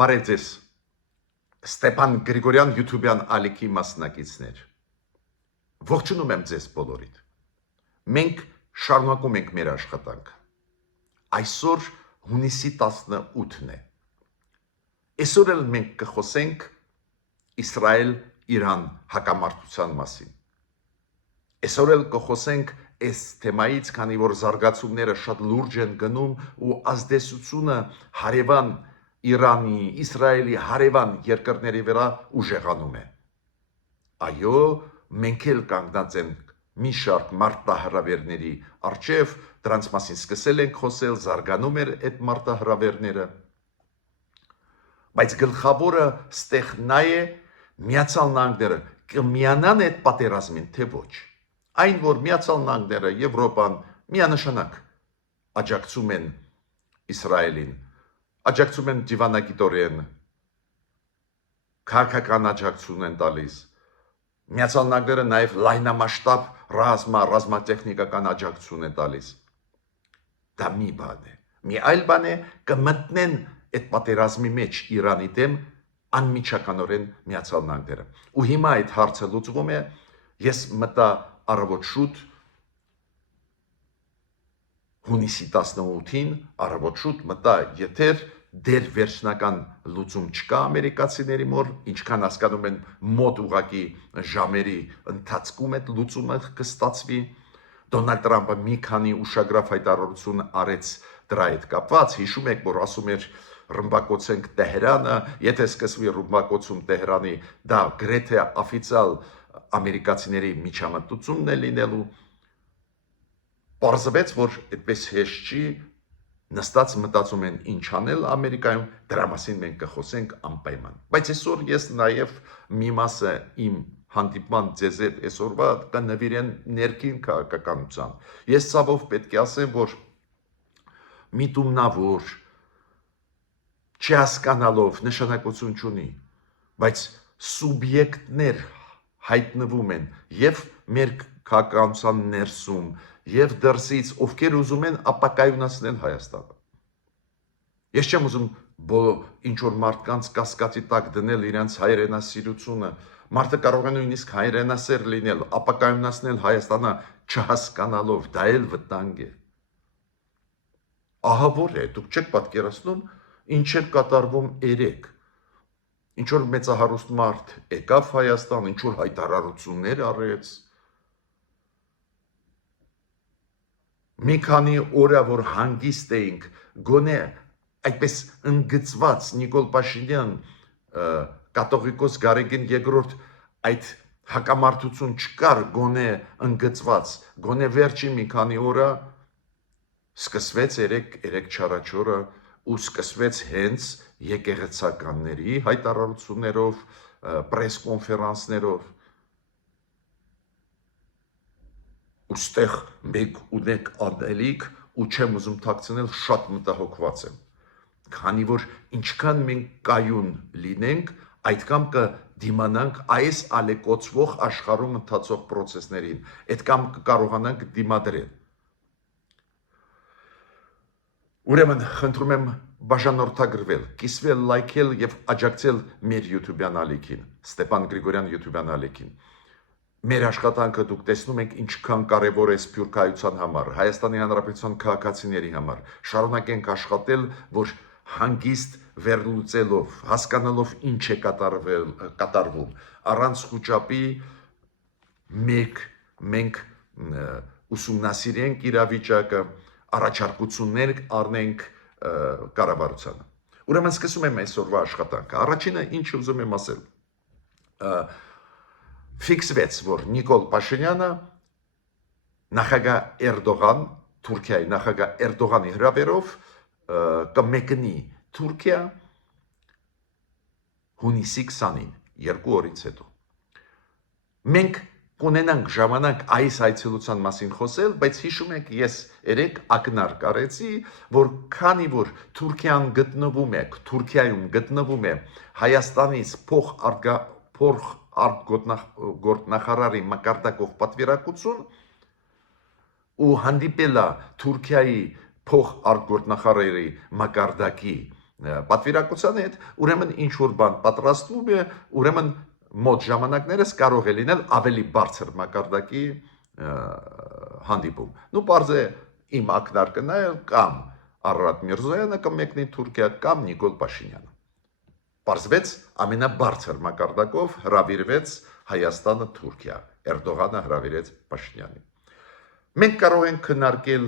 Բարև ձեզ, Ստեփան Գրիգորյան YouTube-յան ալիքի մասնակիցներ։ Ողջունում եմ ձեզ բոլորիդ։ Մենք շարունակում ենք մեր աշխատանքը։ Այսօր հունիսի 18-ն է։ Այսօր էլ մենք կխոսենք Իսրայել-Իրան հակամարտության մասին։ Այսօր էլ կխոսենք այս թեմայից, քանի որ զարգացումները շատ լուրջ են գնում ու ազդեցությունը հարևան Իրանի, Իսրայելի հարևան երկրների վրա ուժեղանում է։ Այո, մենք էլ կանգնած ենք մի շարք մարտահրավերների առջև, դրանց մասին սկսել ենք խոսել, զարգանում էր այդ մարտահրավերները։ Բայց գլխավորը ստեղ նա է, Միացյալ Նահանգները կմիանան այդ պատերազմին, թե ոչ։ Այն, որ Միացյալ Նահանգները, Եվրոպան միանշանակ աջակցում են Իսրայելին, աջակցում են դիվանագիտորեն, քաղաքական աջակցություն են տալիս։ Միացյալ Նահանգները նաև լայնամասշտաբ ռազմատեխնիկական աջակցություն է տալիս։ Դա մի բան է։ Մի այլ բան է, կմտնեն այդ պատերազմի մեջ Իրանի դեմ անմիջականորեն Միացյալ Նահանգները։ Ու հիմա այդ հարցը լուծվում է, ես մտա առավոտ շուտ հունիսի 18-ին առավոտ շուտ մտա եթեր, դեր վերջնական լուծում չկա ամերիկացիների մոտ, ինչքան հասկանում են մոտ ուղակի ժամերի ընթացքում այդ լուծումը կստացվի։ Դոնալդ Տրամպը մի քանի ուշագրավ հայտարարություն արեց դրա հետ կապված, հիշում եք, որ ասում էր ռմբակոծենք Տեհրանը, եթե սկսվի ռմբակոծում Տեհրանի, դա գրեթե օֆիցիալ ամերիկացիների միջամտությունն է լինելու։ Պարզվեց, որ այդպես հեշտ չի, նստած մտածում են ինչ անել Ամերիկայում, դրա մասին մենք կխոսենք անպայման։ Բայց այսօր ես նաև մի մասը իմ հանդիպման ձեզ հետ այսօրվա կնվիրեն ներքին քաղաքականության։ Ես ցավով պետք է ասեմ, որ միտումնավոր չհասկանալով նշանակություն չունի, բայց սուբյեկտներ հայտնվում են եւ մեր քաղաքականության ներսում եւ դրսից, ովքեր ուզում են ապակայունացնել Հայաստանը։ Ես չեմ ուզում ինչ որ մարդկանց կասկածի տակ դնել իրենց հայրենասիրությունը, մարդը կարող է նույնիսկ հայրենասեր լինել, ապակայունացնել Հայաստանը չհասկանալով, դա էլ վտանգ է։ Ահավոր է, դուք չեք պատկերացնում, ինչ էր կատարվում երեք։ Ինչ որ մեծահարուստ մարդ եկավ Հայաստան, ինչ որ հայտարարություններ արեց։ Մի քանի օր որ հանգիստ էինք, գոնե այդպես ընդգծված Նիկոլ Փաշինյան, կաթողիկոս Գարեգին II այդ հակամարտություն չկար, գոնե ընդգծված, գոնե վերջի մի քանի օրը սկսվեց 3-4 օրը ու սկսվեց հենց եկեղեցականների հայտարարություններով, պրես կոնֆերանսներով։ Ուստեղ մեկ ունեք անելիք ու չեմ ուզում թաքցնել, շատ մտահոգված եմ, քանի որ ինչքան մենք կայուն լինենք, այդքան կդիմանանք այս ալեկոծվող աշխարհում ընթացող process-ներին, այդքան կկարողանանք դիմադրել։ Ուրեմն խնդրում եմ բաժանորդագրվել, կիսվել, լայքել եւ աջակցել մեր YouTube-յան ալիքին, Ստեփան Գրիգորյան YouTube-յան ալիքին։ Մեր աշխատանքը դուք տեսնում եք ինչքան կարևոր է սփյուռքայության համար, Հայաստանի Հանրապետության քաղաքացիների համար։ Շարունակենք աշխատել, որ հանգիստ վերլուծելով, հասկանալով ինչ է կատարվում, առանց խոճապի մենք ուսումնասիրենք իրավիճակը, առաջարկություններ առնենք կառավարությանը։ Ուրեմն սկսում եմ այսօրվա աշխատանքը։ Առաջինը ինչ ուզում եմ ասել։ Ֆիքսվեց, որ Նիկոլ Փաշինյանը նախագահ Էրդողան, Թուրքիայի նախագահ Էրդողանի հրավերով կմեկնի Թուրքիա հունիսի 20-ին, 2 օրից հետո։ Մենք կունենանք ժամանակ այս այցելության մասին խոսել, բայց հիշում եք, ես երեք ակնարկ արեցի, որ քանի որ Թուրքիայում գտնվում է Հայաստանից փոխարտգործնախարարի մակարդակով պատվիրակություն ու հանդիպելա Թուրքիայի փոխարտգործնախարարի մակարդակի պատվիրակության հետ, ուրեմն ինչ որ բան պատրաստվում է, ուրեմն մոտ ժամանակներս կարող է լինել ավելի բարձր մակարդակի հանդիպում։ Նու պարզ է իմ ակնարկն է կամ Արարատ Միրզոյանը կմեկնի Թուրքիա կամ Նիկոլ Փաշինյանը։ Պարզվեց ամենաբարձր մակարդակով հրավիրվեց Հայաստանը Թուրքիա, Էրդողանը հրավիրեց Փաշինյանին։ Մենք կարող ենք քննարկել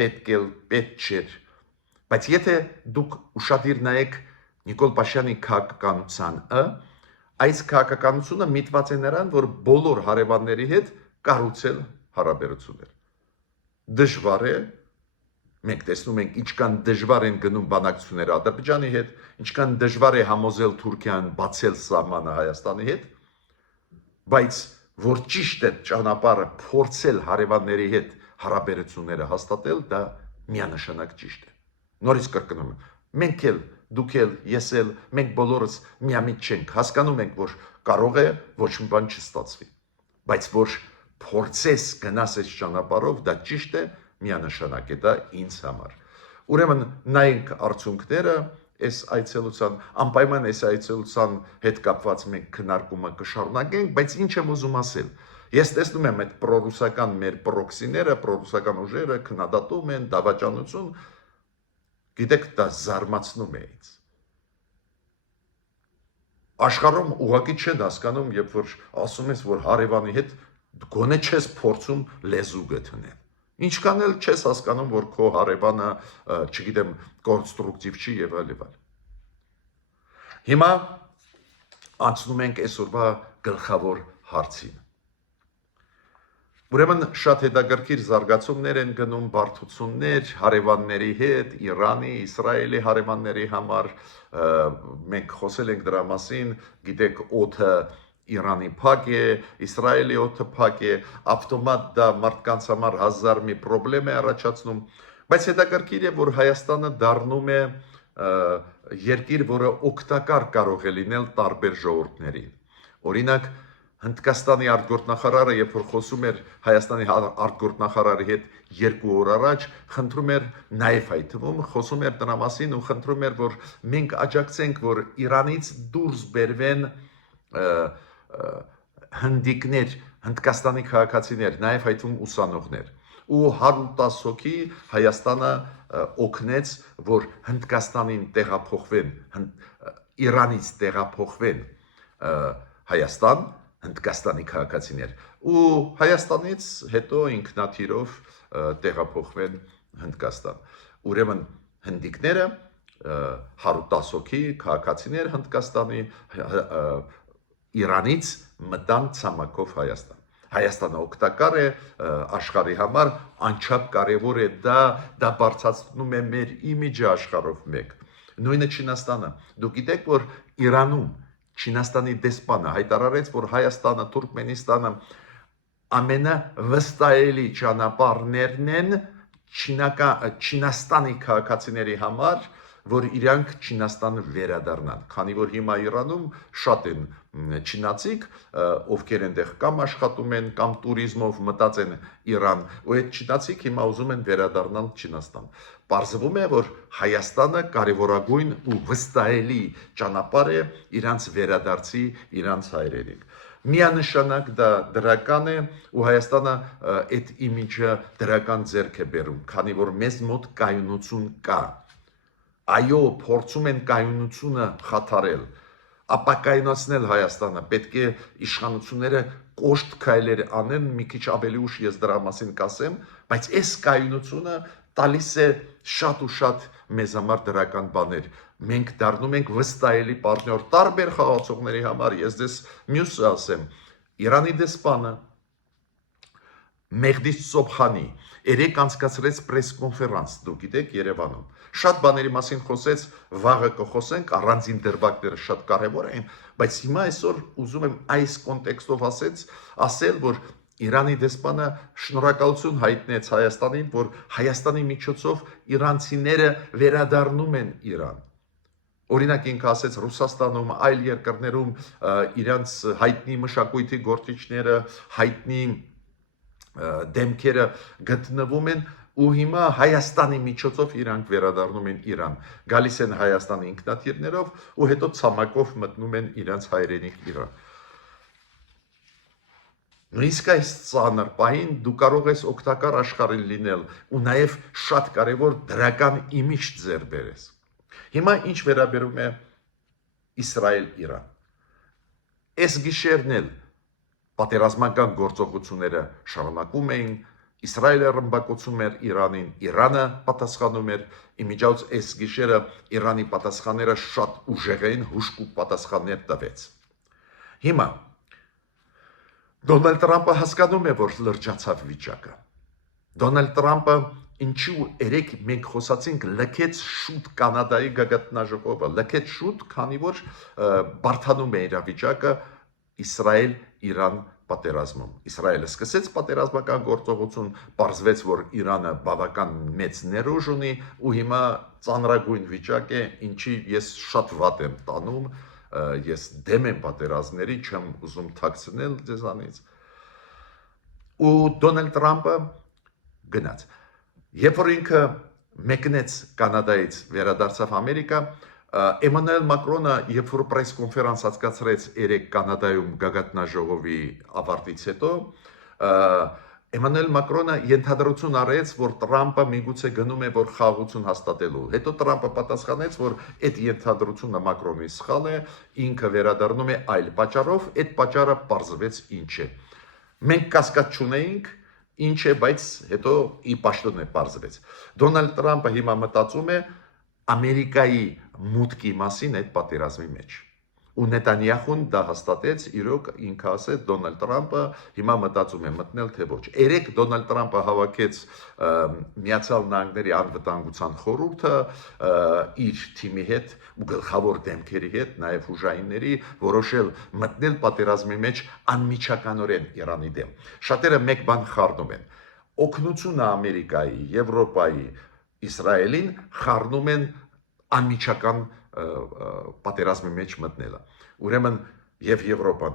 պետք չէ, բայց եթե դուք ուշադիր նայեք Նիկոլ Փաշինյանի քաղաքականությանը, այս քաղաքականությունը միտված է նրան, որ բոլոր հարևանների հետ կառուցել հարաբերություններ։ Դժվար է, մենք տեսնում ենք ինչքան դժվար են գնում բանակցությունները Ադրբեջանի հետ, ինչքան դժվար է համոզել Թուրքիան բացել սահմանը Հայաստանի հետ, բայց որ ճիշտ է ճանապարհը փորձել հարևանների հետ հարաբերությունները հաստատել, դա միանշանակ ճիշտ է։ Նորից կրկնում եմ, մենք էլ, դուք էլ, ես էլ, մենք բոլորս միամիտ չենք, հասկանում ենք, որ կարող է ոչ մի բան չստացվի, բայց որ փորձես գնաս այս ճանապարհով, դա ճիշտ է, միանշանակ է դա ինձ համար։ Ուրեմն նայենք արդյունքները այս այցելության, անպայման այս այցելության հետ կապված մենք քննարկումը կշարունակենք, բայց ինչ եմ ուզում ասել։ Ես տեսնում եմ այդ պրոռուսական մեր պրոքսիները, պրոռուսական ուժերը քննադատում են դավաճանություն, գիտեք, դա զարմացնում է ինձ։ Աշխարհում ուղղակի չեն հասկանում, երբ որ ասում ես, որ հարևանի հետ գոնե չես փորձում լեզու գտնել։ Ինչքան էլ չես հասկանում, որ քո հարևանը, չգիտեմ, կոնստրուկտիվ չի եւ այլ եւ այլ։ Հիմա անցնում ենք այսօրվա գլխավոր հարցին։ Ուրեմն շատ հետաքրքիր զարգացումներ են գնում, բարդություններ հարևանների հետ, Իրանի, Իսրայելի հարևանների համար, մենք խոսել ենք դրա մասին, գիտեք, օդը Իրանի փակ է, Իսրայելի օդը փակ է, ավտոմատ դա մարդկանց համար հազար մի խնդրեմ է առաջացնում, բայց հետաքրքիր է, որ Հայաստանը դառնում է երկիր, որը օգտակար կարող է լինել տարբեր ժողովուրդներին։ Օրինակ, Հնդկաստանի արտգործնախարարը, երբ որ խոսում էր Հայաստանի արտգործնախարարի հետ 2 օր առաջ, խնդրում էր նաև այդ թվում, խոսում էր դրա մասին ու խնդրում էր, որ մենք աջակցենք, որ Իրանից դուրս բերվեն հնդիկներ, Հնդկաստանի քաղաքացիներ, նաև այդ թվում ուսանողներ։ Ու 110 հոգի Հայաստանը օգնեց, որ Հնդկաստանին տեղափոխվեն, Իրանից տեղափոխվեն Հայաստան, Հնդկաստանի քաղաքացիներ ու Հայաստանից հետո ինքնաթիռով տեղափոխվեն Հնդկաստան։ Ուրեմն հնդիկները 110 հոգի քաղաքացիներ Հնդկաստանի Իրանից մտան ցամաքով Հայաստան։ Հայաստանը օգտակար է աշխարհի համար, անչափ կարևոր է դա բարձրացնում է մեր իմիջը աշխարհով մեկ։ Նույնը Չինաստանը։ Դուք գիտեք, որ Իրանում Չինաստանի դեսպանը հայտարարեց, որ Հայաստանը, Թուրքմենստանը ամենավստահելի ճանապարհներն են Չինաստանի քաղաքացիների համար, որ իրանք Չինաստանը վերադառնան, քանի որ հիմա Իրանում շատ են չինացիք, ովքեր այնտեղ կամ աշխատում են, կամ տուրիզմով մտած են Իրան, ու այդ չինացիք հիմա ուզում են վերադառնալ Չինաստան։ Պարզվում է, որ Հայաստանը կարևորագույն ու վստահելի ճանապարհ է իրանց վերադարձի, իրանց հայրենիք։ Միանշանակ դա դրական է ու Հայաստանը այդ իմիջը դրական ձեռք է բերում, քանի որ մեզ մոտ կայունություն կա։ Այո, փորձում են կայունությունը խաթարել, ապակայունացնել Հայաստանը, պետք է իշխանությունները կոշտ քայլեր անեն, մի քիչ ավելի ուշ ես դրա մասին կասեմ, բայց այս կայունությունը տալիս է շատ ու շատ մեզ համար դրական բաներ։ Մենք դառնում ենք վստահելի պարտներ տարբեր խաղացողների համար, ես դες մյուսը ասեմ, Իրանի դեսպանը Մեհդի Սոբհանի երեք անցկացրեց պրես-կոնֆերանս, դուք գիտեք, Երևանում։ Շատ բաների մասին խոսեց, վաղը կխոսենք, առանձին դրվագները շատ կարևոր են, բայց հիմա այսօր ուզում եմ այս կոնտեքստով ասել, որ Իրանի դեսպանը շնորհակալություն հայտնեց Հայաստանին, որ Հայաստանի միջոցով իրանցիները վերադառնում են Իրան։ Օրինակ ինքը ասեց Ռուսաստանում, այլ երկրներում իրանց հայտնի մշակույթի գործիչները, հայտնի դեմքերը գտնվում են ու հիմա Հայաստանի միջոցով իրանք վերադառնում են Իրան, գալիս են Հայաստանի ինքնաթիռներով ու հետո ցամաքով մտնում են իրանց հայրենիք Իրան։ Նույնիսկ այս ծանր պահին դու կարող ես օգտակար աշխարհին լինել ու նաև շատ կարևոր դրական իմիջ ձեռք բերես։ Հիմա ինչ վերաբերում է Իսրայել-Իրան։ Այս գիշերն էլ պատերազմական գործողությունները շարունակում էին, Իսրայելը ռմբակոծում էր Իրանին, Իրանը պատասխանում էր, իմիջիայլոց այս գիշերը Իրանի պատասխանները շատ ուժեղ էին, հուժկու պատասխաններ տվեց։ Հիմա Դոնալդ Տրամպը հասկանում է, որ լրջացավ վիճակը։ Դոնալդ Տրամպը ինչու երեք մենք խոսացինք լքեց շուտ Կանադայի գագաթնաժողովը, լքեց շուտ, քանի որ բարդանում է իրավիճակը Իսրայել-Իրան պատերազմում։ Իսրայելը սկսեց պատերազմական գործողություն, պարզվեց, որ Իրանը բավական մեծ ներուժ ունի ու հիմա ծանրագույն վիճակ է, ինչի ես շատ վատ եմ տանում, ես դեմ եմ պատերազմների, չեմ ուզում թաքցնել ձեզանից։ Ու Դոնալդ Տրամպը գնաց։ Երբ որ ինքը մեկնեց Կանադայից վերադարձավ Ամերիկա, Էմանուել Մակրոնը, երբ որ պրես կոնֆերանս հասկացրեց երեք Կանադայում գագաթնաժողովի ավարտից հետո, Էմանուել Մակրոնը ենթադրություն արեց, որ Տրամպը միգուցե գնում է, որ խաղաղություն հաստատելու։ Հետո Տրամպը պատասխանեց, որ այդ ենթադրությունը Մակրոնի սխալ է, ինքը վերադառնում է այլ պատճառով, այդ պատճառը պարզվեց ինչ է։ Մենք կասկած չունեինք, ինչ է, բայց հետո ի պաշտոն է պարզվեց։ Դոնալդ Տրամպը հիմա մտածում է Ամերիկայի մուտքի մասին այդ պատերազմի մեջ։ Ու Նետանյախուն դա հաստատեց, իրոք ինքը ասեց Դոնալդ Տրամպը հիմա մտածում է մտնել թե ոչ։ Երեք Դոնալդ Տրամպը հավաքեց Միացյալ Նահանգների անվտանգության խորհուրդը իր թիմի հետ ու գլխավոր դեմքերի հետ, նաև ուժայինների, որոշել մտնել պատերազմի մեջ անմիջականորեն Իրանի դեմ։ Շատերը մեկ բան խառնում են։ Օգնությունը Ամերիկայի, Եվրոպայի, Իսրայելին խառնում են անմիջական պատերազմի մեջ մտնելը։ Ուրեմն եւ Եվրոպան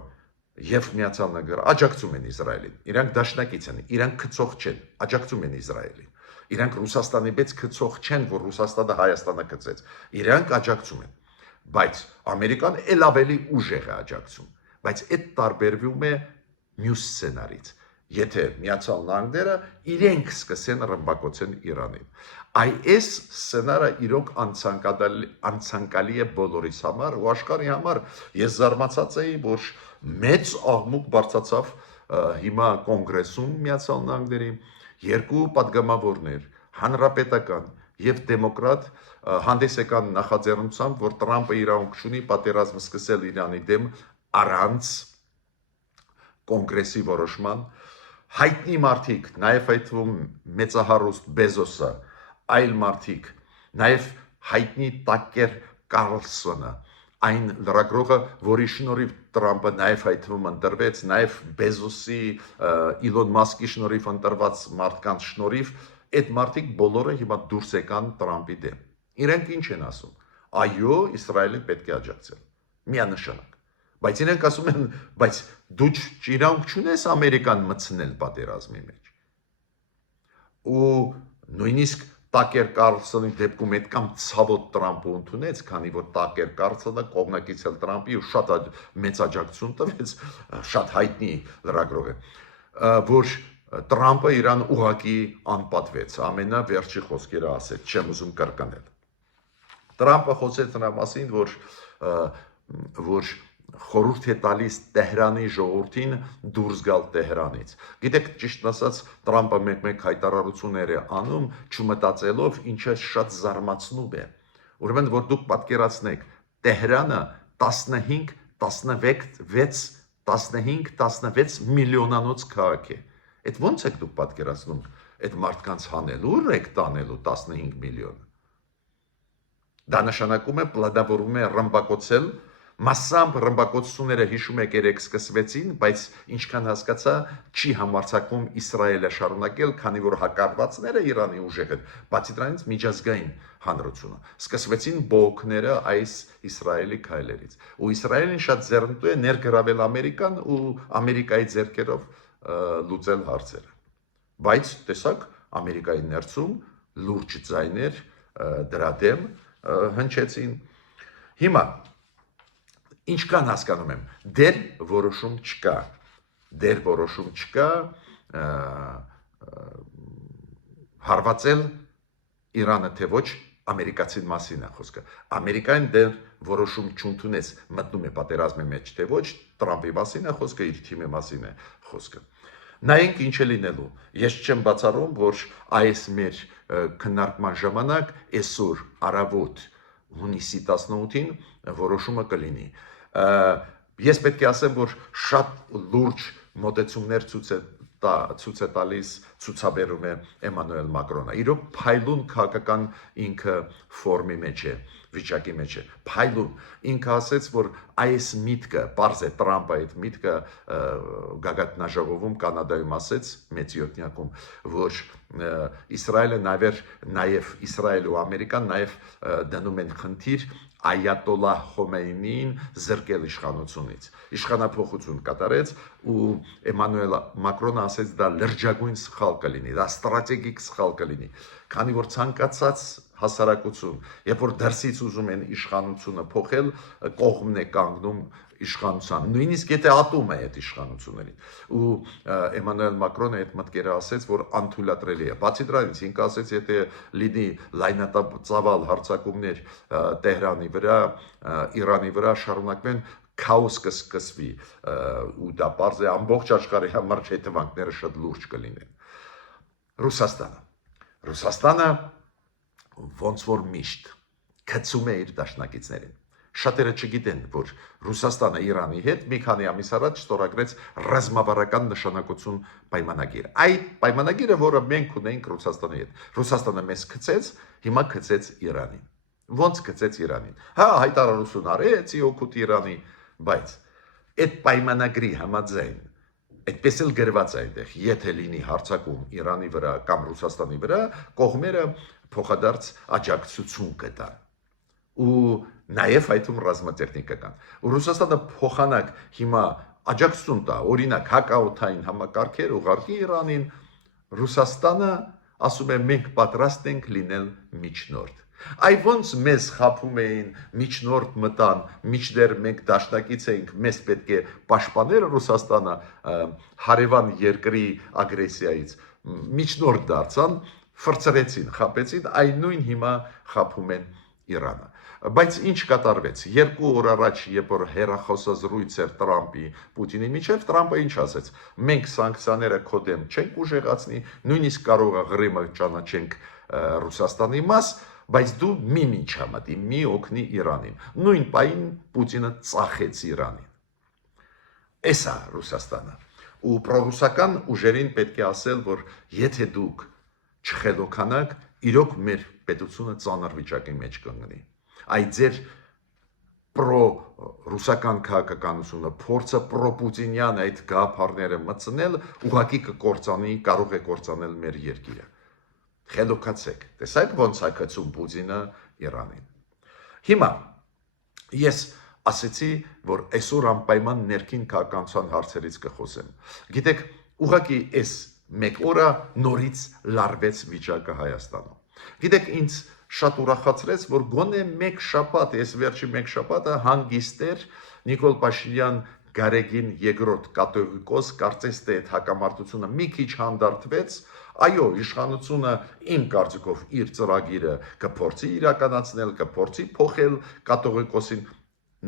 եւ Միացյալ Նահանգները աջակցում են Իսրայելին։ Իրանք դաշնակից են, իրանք քծող չեն, աջակցում են Իսրայելին։ Իրանք Ռուսաստանի պես քծող չեն, որ Ռուսաստանը Հայաստանը քծեց։ Իրանք աջակցում են։ Բայց Ամերիկան ել ավելի ուժեղ է աջակցում։ Բայց այդ տարբերվում է մյուս սցենարից։ Եթե Միացյալ Նահանգները իրենք սկսեն ռմբակոծեն Իրանին։ Այս սցենարը իրոք անցանկալի է բոլորիս համար ու աշխարհի համար։ Ես զարմացած էի, որ մեծ աղմուկ բարձրացավ հիմա կոնգրեսում Միացյալ Նահանգների երկու падգամավորներ, հանրապետական եւ դեմոկրատ հանդես եկան նախաձեռնությամբ, որ Տրամպը իրավունք ունի պատերազմ սկսել Իրանի դեմ առանց կոնգրեսի որոշման։ Հայտնի մարդիկ, նաև այդ թվում մեծահարուստ Բեզոսը, այլ մարդիկ, նաև հայտնի Տակեր Կարլսոնը, այն լրագրողը, որի շնորհիվ Տրամպը նաև այդ թվում ընտրվեց, նաև Բեզոսի, Իլոն Մասկի շնորհիվ ընտրված մարդկանց շնորհիվ, այդ մարդիկ բոլորը հիմա դուրս եկան Տրամպի դեմ։ Իրենք ինչ են ասում։ Այո, Իսրայելին պետք է աջակցել։ Միանշանակ։ Բայց իրենք ասում են, բայց դու իրավունք չունես Ամերիկան մտցնել պատերազմի մեջ։ Ու նույնիսկ Տակեր Կարլսոնի դեպքում այդքան ցավոտ Տրամպը ընդունեց, քանի որ Տակեր Կարլսոնը կողմնակիցել Տրամպի ու շատ մեծ աջակցություն տվեց, շատ հայտնի լրագրող է, որ Տրամպը իրան ուղղակի անպատվեց, ամենավերջի խոսքերը ասեց, չեմ ուզում կրկնել։ Տրամպը խոսեց նրա մասին, որ խորհուրդ է տալիս Տեհրանի ժողովրդին դուրս գալ Տեհրանից։ Գիտեք, ճիշտ ասած, Տրամպը մեկ-մեկ հայտարարություններ է անում, չմտածելով, ինչը շատ զարմացնում է։ Ուրեմն, որ դուք պատկերացնեք, Տեհրանը 15-16 միլիոնանոց քաղաք է։ Այդ ո՞նց եք դուք պատկերացնում այդ մարդկանց հանելու, ուր եք տանելու 15 միլիոնը։ Դա նշանակում է պլանավորում է ռմբակոծել, մասամբ ռմբակոծությունները հիշում եք երեք սկսվեցին, բայց ինչքան հասկացա, չի համարձակվում Իսրայելը շարունակել, քանի որ հակառակվածները Իրանի ուժեղ են, բացի դրանից միջազգային հանրությունը։ Սկսվեցին բողոքները այս Իսրայելի քայլերից։ Ու Իսրայելին շատ ձեռնտու է ներգրավել Ամերիկան ու Ամերիկայի ձեռքերով լուծել հարցերը։ Բայց տեսակ Ամերիկայի ներսում լուրջ ձայներ դրա դեմ հնչեցին։ Հիմա ինչքան հասկանում եմ, դեր որոշում չկա, հարվածել Իրանը թե ոչ ամերիկացին մասին է խոսքը։ Ամերիկան դեր որոշում չընդունեց, մտնում է պատերազմի մեջ թե ոչ, Տրամպի մասին է խոսքը, իր թիմի մասին է խոսքը։ Նայենք ինչ է լինելու։ Ես չեմ բացառում, որ այս մեր քննարկման ժամանակ այսօր առավոտ հունիսի 18-ին որոշումը կլինի։ Ես պետք է ասեմ, որ շատ լուրջ մոտեցումներ ցույց է տալիս, ցուցաբերում է Էմանուել Մակրոնը։ Իրոք փայլուն քաղաքական ինքը ֆորմի մեջ է, վիճակի մեջ է։ Փայլուն ինքը ասեց, որ այս միտքը, պարզ է Տրամպը այդ միտքը գագաթնաժողովում Կանադայում ասեց մեծ յոթնյակում, որ Իսրայելը նաև Իսրայելը ու Ամերիկան նաև դնում են խնդիր Այատոլլահ Խոմեյնիին զրկել իշխանությունից։ Իշխանափոխություն կատարեց ու Էմանուել Մակրոնը ասեց դա լրջագույն սխալ կլինի, դա ստրատեգիկ սխալ կլինի, քանի որ ցանկացած հասարակություն, երբ որ դրսից ուզում են իշխանությունը փոխել, կողմն է կանգնում իշխանության, նույնիսկ եթե ատում է այդ իշխանություններին։ Ու Էմանուել Մակրոնը այդ մտքերը ասեց, որ անթույլատրելի է։ Բացի դրանից, ինքը ասեց, եթե լինի լայնածավալ հարձակումներ Տեհրանի վրա, Իրանի վրա շարունակվեն, քաոս կսկսվի, ու դա պարզ է ամբողջ աշխարհի համար հետևանքները շատ լուրջ կլինեն։ Ռուսաստանը ոնց որ միշտ գցում է իր դաշնակիցներին։ Շատերը չգիտեն, որ Ռուսաստանը Իրանի հետ մի քանի ամիս առաջ ստորագրեց ռազմավարական նշանակություն պայմանագիր։ Այդ պայմանագիրը, որը մենք ունենք Ռուսաստանի հետ։ Ռուսաստանը մեզ գցեց, հիմա գցեց Իրանին։ Ոնց գցեց Իրանին։ Հա, հայտարարություն արեց օգուտ Իրանի, բայց այդ պայմանագրի համաձայն այդպես էլ գրված է այնտեղ, եթե լինի հարձակում Իրանի վրա կամ Ռուսաստանի վրա, կողմերը փոխադարձ աջակցություն կտան։ Ու նաև այդում ռազմատեխնիկական։ Ու Ռուսաստանը փոխանակ հիմա աջակցություն տա, օրինակ հակաօդային համակարգեր ուղարկի Իրանին, Ռուսաստանը ասում է մենք պատրաստ ենք լինել միջնորդ։ Այ ոնց մեզ խաբում էին, միջնորդ մտան, միջդեռ մենք դաշնակից էինք, մեզ պետք է պաշտպանել Ռուսաստանը հարևան երկրի ագրեսիայից, միջնորդ դարձան, ֆրցրեցին, խաբեցին, այն նույն հիմա խաբում են Իրանը։ Բայց ինչ կատարվեց։ 2 օր առաջ, երբ որ հեռախոսազրույց էր Տրամպի Պուտինի միջև, Տրամպը ինչ ասեց. մենք սանկցիաները քո դեմ չենք ուժեղացնի, նույնիսկ կարող է Ղրիմը ճանաչենք Ռուսաստանի մաս, բայց դու մի միջամտի, մի օգնի Իրանին։ Նույն պահին Պուտինը ծախեց Իրանին։ Էսա Ռուսաստանը։ Ու պրոռուսական ուժերին պետք է ասել, որ եթե դուք չխելոքանաք, իրոք մեր պետությունը ծանր վիճակի մեջ կընկնի։ Այդ ձեր պրո-ռուսական քաղաքականությունը, փորձը պրո-պուտինյան այդ գաղափարները մտցնել, ուղղակի կկործանի, կարող է կործանել մեր երկիրը։ Խելոքացեք, տեսեք ոնց է գցում Պուտինը Իրանին։ Հիմա ես ասեցի, որ այսօր անպայման ներքին քաղաքականության հարցերից կխոսեմ։ Գիտեք, ուղղակի այս մեկ օրը նորից լարվեց վիճակը Հայաստանում։ Գիտեք, ինձ շատ ուրախացրեց, որ գոնե մեկ շաբաթ, այս վերջի մեկ շաբաթը հանգիստ էր Նիկոլ Փաշինյան Գարեգին երկրորդ կատողիկոս, կարծես թե այդ հակամարտությունը մի քիչ հանդարտվեց, այո, իշխանությունը իմ կարծիքով իր ծրագիրը կփորձի իրականացնել, կփորձի փոխել կատողիկոսին,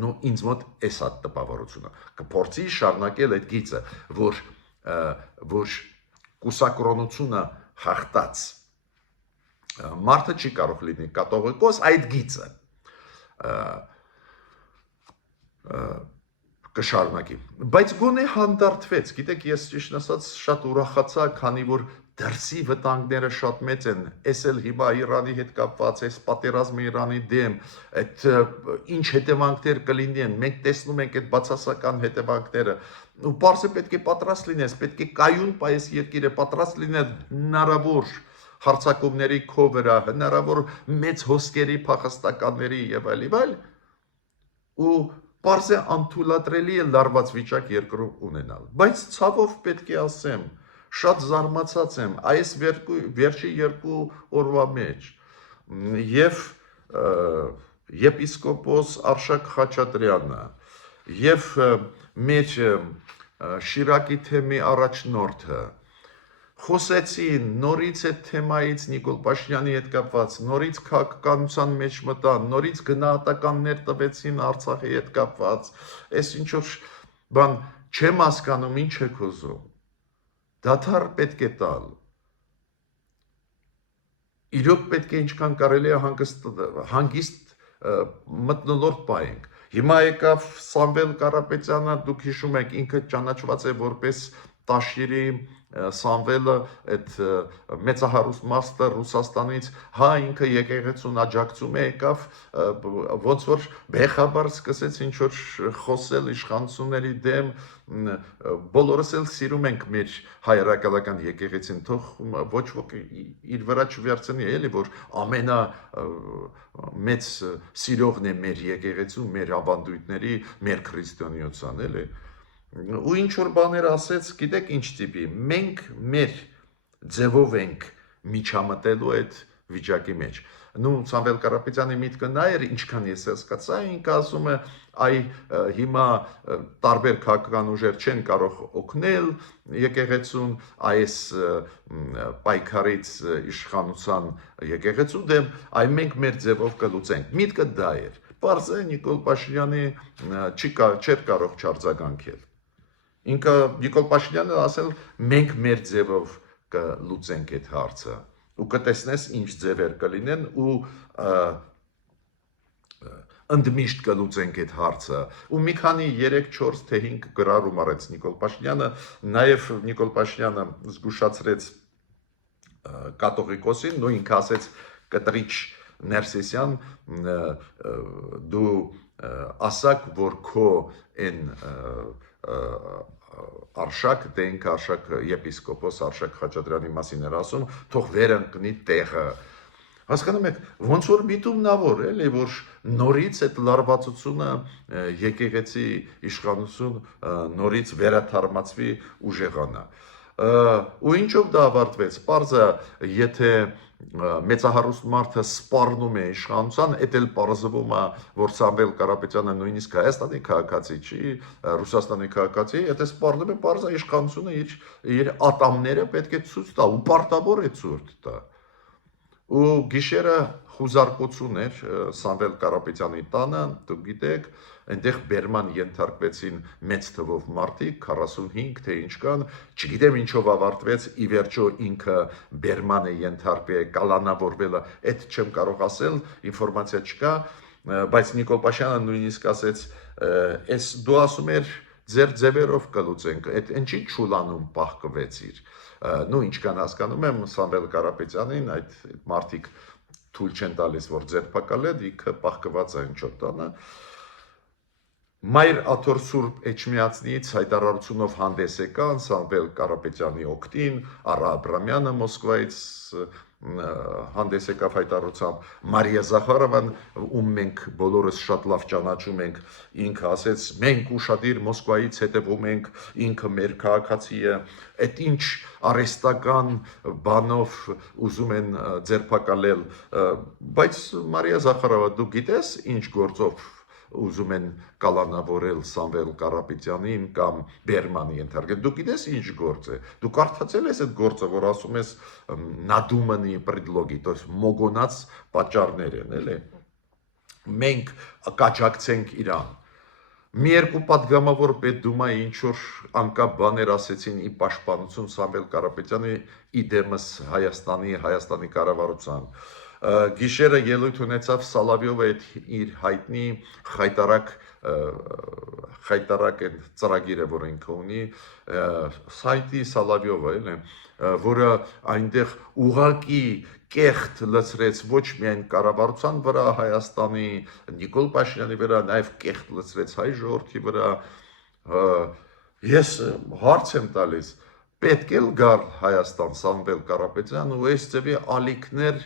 նո ինձ մոտ էս է տպավորությունը, կփորձի շարունակել այդ գիծը, որ կուսակրոնությունը հաղթած մարդը չի կարող լինի կատողիկոս, այդ գիծը կշարունակի, բայց գոնե հանդարտվեց, գիտեք, ես ճիշտ ասած շատ ուրախացա, քանի որ դրսի վտանգները շատ մեծ են, էս էլ հիմա Իրանի հետ կապված, այս պատերազմը Իրանի դեմ, այդ ինչ հետևանքներ կլինեն, մենք տեսնում ենք այդ բացասական հետևանքները, ու պարզը պետք է պատրաստ լինես, պետք է կայուն պայես երկիրը պատրաստ լինել հնարավոր հարձակումների քո վրա, հնարավոր մեծ հոսքերի փախստականների եւ այլ, ու պարզ է անթույլատրելի է լարված վիճակ երկրում ունենալ, բայց ցավով պետք է ասեմ, շատ զարմացած եմ այս վերջի երկու օրվա մեջ եւ եպիսկոպոս Արշակ Խաչատրյանը եւ մեր Շիրակի թեմի առաջնորդը խոսեցին նորից այդ թեմայից Նիկոլ Փաշինյանի հետ կապված, նորից քաղաքականության մեջ մտան, նորից գնահատականներ տվեցին Արցախի հետ կապված, այս ինչ որ բան չեմ հասկանում, ինչ եք ուզում, դադար պետք է տալ, իրոք պետք է ինչքան կարելի է հանգիստ մթնոլորտ պայենք, հիմա եկավ Սամվել Կարապետյանը, դուք հիշում եք, ինքը ճանաչված է որպես Տաշիրի Սամվելը այդ մեծահարուստ մաստը Ռուսաստանից, հա ինքը եկեղեցուն աջակցում է եկավ, ոնց որ բեխաբար սկսեց ինչ որ խոսել իշխանությունների դեմ, բոլորս էլ սիրում ենք մեր հայրաքաղաքական եկեղեցին, թող ոչ ոք իր վրա չվերցնի, էլի որ ամենա մեծ սիրողն է մեր եկեղեցու, մեր ավանդույթների, մեր քրիստոնեության, էլի ու ինչ որ բաներ ասեց, գիտեք ինչ տիպի, մենք մեր ձևով ենք միջամտելու այդ վիճակի մեջ։ Նու Սամվել Կարապետյանի միտքը նա էր, ինչքան ես հասկացա, ինքը ասում է, այ հիմա տարբեր քաղաքական ուժեր չեն կարող օգնել եկեղեցուն այս պայքարից իշխանության եկեղեցու դեմ, այ մենք մեր ձևով կլուծենք։ Միտքը դա էր։ Պարզ է Նիկոլ Փաշինյանի չէր կարող չարձագանքել։ Ինքը Նիկոլ Փաշինյանը ասել մենք մեր ձևով կլուծենք այդ հարցը ու կտեսնես ինչ ձևեր կլինեն ու ընդմիշտ կլուծենք այդ հարցը ու մի քանի 3-4 թե 5 գրառում արեց Նիկոլ Փաշինյանը նաև Նիկոլ Փաշինյանը զգուշացրեց կաթողիկոսին ու ինքը ասեց կտրիչ Ներսիսյան դու ասակ որ քո այն Արշակ, դե ինքը Արշակ եպիսկոպոս Արշակ Խաչատրյանի մասին էր ասում, թող վերընկնի տեղը։ Հասկանում եք, ոնց որ միտումնավոր էլի, որ նորից այդ լարվածությունը եկեղեցի իշխանություն նորից վերաթարմացվի ուժեղանա։ Ու ինչով դա ավարտվեց, պարզը եթե մեծահարուստ մարդը սպառնում է իշխանության, էդ էլ պարզվում է, որ Սամվել Կարապետյանը նույնիսկ Հայաստանի քաղաքացի չի, Ռուսաստանի քաղաքացի, եթե սպառնում է, պարզը իշխանությունը իր ատամները պետք է ցույց տա ու պարտավոր է ցույց տա։ Ու գիշերը խուզարկություն էր Սամվել Կարապետյանի տանը, դուք գիտեք, այնտեղ բերման ենթարկվեցին մեծ թվով մարդիկ, 45 թե ինչ կան, չգիտեմ ինչով ավարտվեց, ի վերջո ինքը բերման է ենթարկվել, կալանավորվել, այդ չեմ կարող ասել, ինֆորմացիա չկա, բայց Նիկոլ Փաշինյանը նույնիսկ ասեց, «Էս դու ասում ես ձեր ձևերով կլուծենք, այդ ինչի չուլանում պահկվեցիր»։ Նու ինչքան հասկանում եմ Սամվել Կարապետյանին, այդ մարդիկ թույլ չեն տալիս, որ ձերբակալեն, ինքը պահկված է ինչ-որ տանը։ Մայր Աթոր Սուրբ Էջմիածնից հայտարարությունով հանդես եկան Սամվել Կարապետյանի օգտին, Արա Աբրամյանը Մոսկվայից հանդես եկավ հայտարարությամբ, Մարիա Զախարովան, ում մենք բոլորս շատ լավ ճանաչում ենք, ինքը ասեց, մենք ուշադիր Մոսկվայից հետևում ենք, ինքը մեր քաղաքացի է, այդ ինչ արհեստական բանով ուզում են ձերբակալել, բայց Մարիա Զախարովա, դու գիտես ինչ գործով ուզում են կալանավորել Սամվել Կարապետյանին կամ Բերմանի ենթարկել, դու գիտես ինչ գործ է, դու կարդացել ես այդ գործը, որ ասում ես նադումանի պրեդլոգի, то есть մոգոնած պատճառներ են, էլի, մենք կաջակցենք իրան, մի երկու պատգամավոր պետդումայի ինչ-որ անկապ բաներ ասեցին ի պաշտպանություն Սամվել Կարապետյանի իդեմս Հայաստանի կառավարության, գիշերը ելույթ ունեցավ Սալավյովը իր հայտնի խայտարակ են ծրագիրը, որ ինքը ունի, Սայտի Սալավյովը, որը այնտեղ ուղղակի կեղտ լցրեց ոչ միայն կառավարության վրա, Հայաստանի, Նիկոլ Փաշինյանի վրա, նաև կեղտ լցրեց հայ ժողովրդի վրա, ես հարց եմ տալիս, պետք է գար Հայաստան Սամվել Կարապետյան ու այս ձևի ալիքներ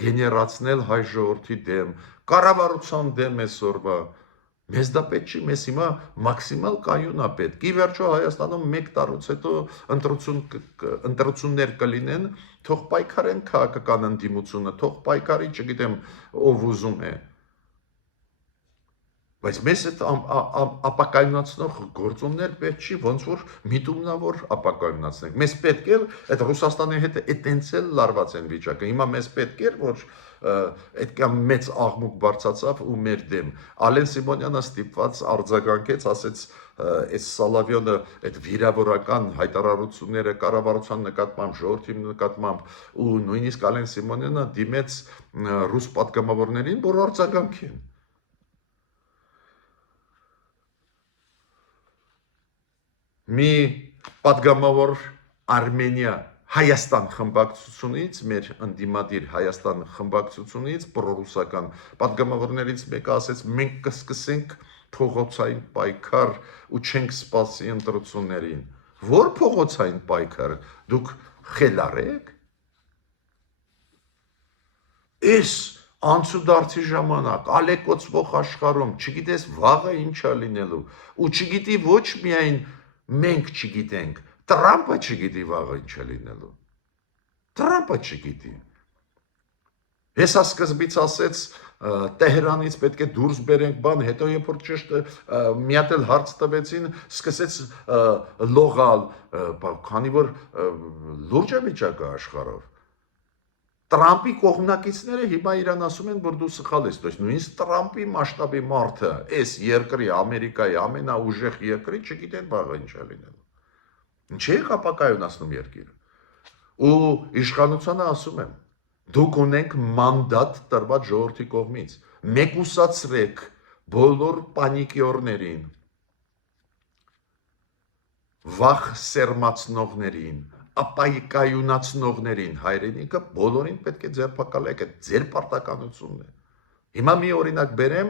գեներացնել հայ ժողովրդի դեմ, կառավարության դեմ այսօրվա, Մեզ դա պետք չի, մեզ հիմա մաքսիմալ կայուն է պետք։ Ի վերջո Հայաստանում 1 տարուց հետո ընտրություններ կլինեն, թող պայքարեն քաղաքական ընդդիմությունը, թող պայքարի, չգիտեմ, ով ուզում է։ Բայց մեզ այդ ապակայունացնող գործոններ պետք չի, ոնց որ միտումնավոր ապակայունացնենք։ Մեզ պետք է այդ Ռուսաստանի հետ այտենց էլ լարված են վիճակը։ Հիմա մեզ պետք է որ այդքան մեծ աղմուկ բարձացավ ու մեր դեմ։ Ալեն Սիմոնյանը ստիպված արձագանքեց, ասեց այս Սալավյոնը այդ վիրավորական հայտարարությունները կառավարության նկատմամբ, ժողովրդի նկատմամբ ու նույնիսկ Ալեն Սիմոնյանը դիմեց ռուս պատգամավորներին, որ արձագանքեն։ Մի պատգամավոր Արմենիա Հայաստան խմբակցությունից, մեր ընդդիմադիր Հայաստան խմբակցությունից, պրոռուսական պատգամավորներից մեկը ասեց, մենք կսկսենք փողոցային պայքար ու չենք սպասի ընտրություններին։ Որ փողոցային պայքար, դուք խելար եք։ Այս անցուդարձի ժամանակ ալեկոծվող աշխարհում չգիտես վաղը ինչա լինելու ու չգիտի ոչ միայն մենք չգիտենք, Տրամպը չգիտի վաղը ինչ է լինելու։ Տրամպը չգիտի։ Հեսա սկզբից ասեց Տեհրանից պետք է դուրս բերենք բան, հետո երբ որ ճիշտ մի հատ էլ հարց տվեցին, սկսեց լողալ, քանի որ լուրջ է վիճակը աշխարհով։ Տրամպի կողմնակիցները հիմա իրան ասում են, որ դու սխալ ես, դες նույնիսկ Տրամպի մասշտաբի մարդը, այս երկրի Ամերիկայի ամենաուժեղ երկրի չգիտեն վաղը ինչ է լինելու։ Ինչ է ապակայունացնում երկիրը։ Ու իշխանությանը ասում եմ, դուք ունենք մանդատ տրված ժողովրդի կողմից, մեկուսացրեք բոլոր պանիկյորներին, վախ սերմացնողներին, ապակայունացնողներին, հայրենիքը բոլորին պետք է ձերբակալեք, այդ ձեր պարտականությունն է։ Հիմա մի օրինակ բերեմ,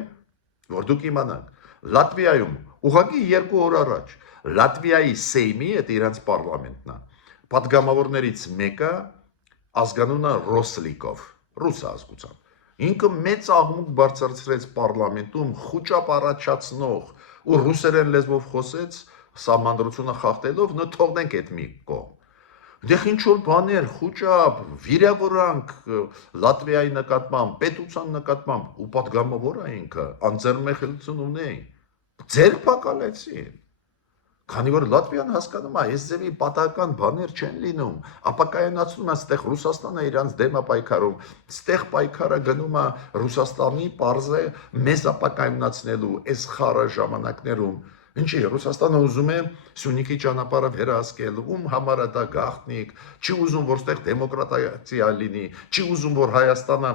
որ դուք իմանաք, Լատվիայում ուղղակի 2 օր առաջ Լատվիայի Սեյմի, այդ իրանց պարլամենտն է, պատգամավորներից մեկը ազգանունը Ռոսլիկով, ռուս ազգությամբ։ Ինքը մեծ աղմուկ բարձրացրեց պարլամենտում, խուճապ առաջացնող ու ռուսերեն լեզվով խոսեց, սահմանադրությունը խախտելով, նո թողնենք այդ մի կողմ։ Դեղ ինչ որ բաներ, խուճապ, վիրավորանք Լատվիայի նկատմամբ, պետության նկատմամբ ու պատգամավոր է ինքը, անձեռնմխելիություն ունեին։ Ձերբակալեցին։ Քանի որ Լատվիան հասկանում է, այս ձևի պատահական բաներ չեն լինում, ապակայունացնում է ստեղ Ռուսաստանը իրանց դեմ է պայքարում, ստեղ պայքարը գնում է Ռուսաստանի պարզե մեզ ապակայունացնելու այս խառը ժամանակներում։ Ինչի Ռուսաստանը ուզում է Սյունիքի ճանապարհը վերահսկել, ում համար է դա գաղտնիք, չի ուզում որ ստեղ դեմոկրատիա լինի, չի ուզում որ Հայաստանը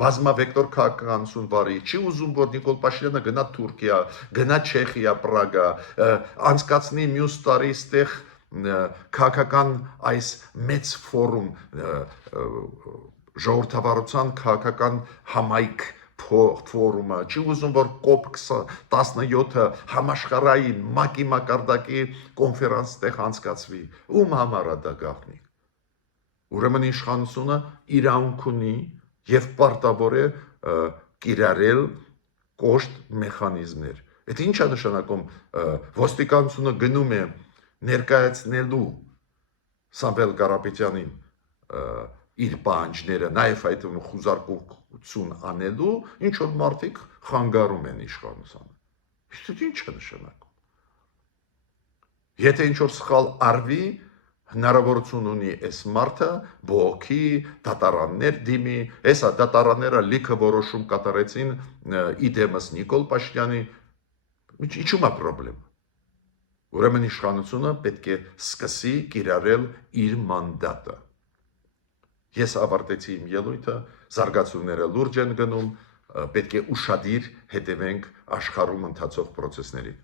բազմավեկտոր քաղաքականություն վարի, չի ուզում որ Նիկոլ Փաշինյանը գնա Թուրքիա, գնա Չեխիա, Պրագա, անցկացնի մյուս տարի ստեղ քաղաքական այս մեծ ֆորում ժողովրդավարության քաղաքական համայնք ֆորումը, չի ուզում որ COP17-ը համաշխարհային ՄԱԿ-ի մակարդակի կոնֆերանս տեղ անցկացվի, ում համար է դա գաղտնիք։ Ուրեմն իշխանությունը իրավունք ունի եւ պարտավոր է կիրառել կոշտ մեխանիզմներ։ Այդ ինչ է նշանակում, ոստիկանությունը գնում է ներկայացնելու Սամվել Կարապետյանին իր պահանջները, նաև այդ խուզարկություն անելու, ինչ որ մարդիկ խանգարում են իշխանությանը։ Իսկ ինչ է նշանակում։ Եթե ինչ որ սխալ արվի, հնարավորություն ունի այս մարդը բողոքի, դատարաններ դիմի, հեսա դատարանները լիքը որոշում կատարեցին իդեմս Նիկոլ Փաշինյանի, ինչու՞մ է խնդրեմ։ Ուրեմն իշխանությունը պետք է սկսի կիրառել իր մանդատը։ Ես ավարտեցի իմ ելույթը, զարգացումները լուրջ են գնում, պետք է ուշադիր հետևենք աշխարհում ընթացող process-ներին։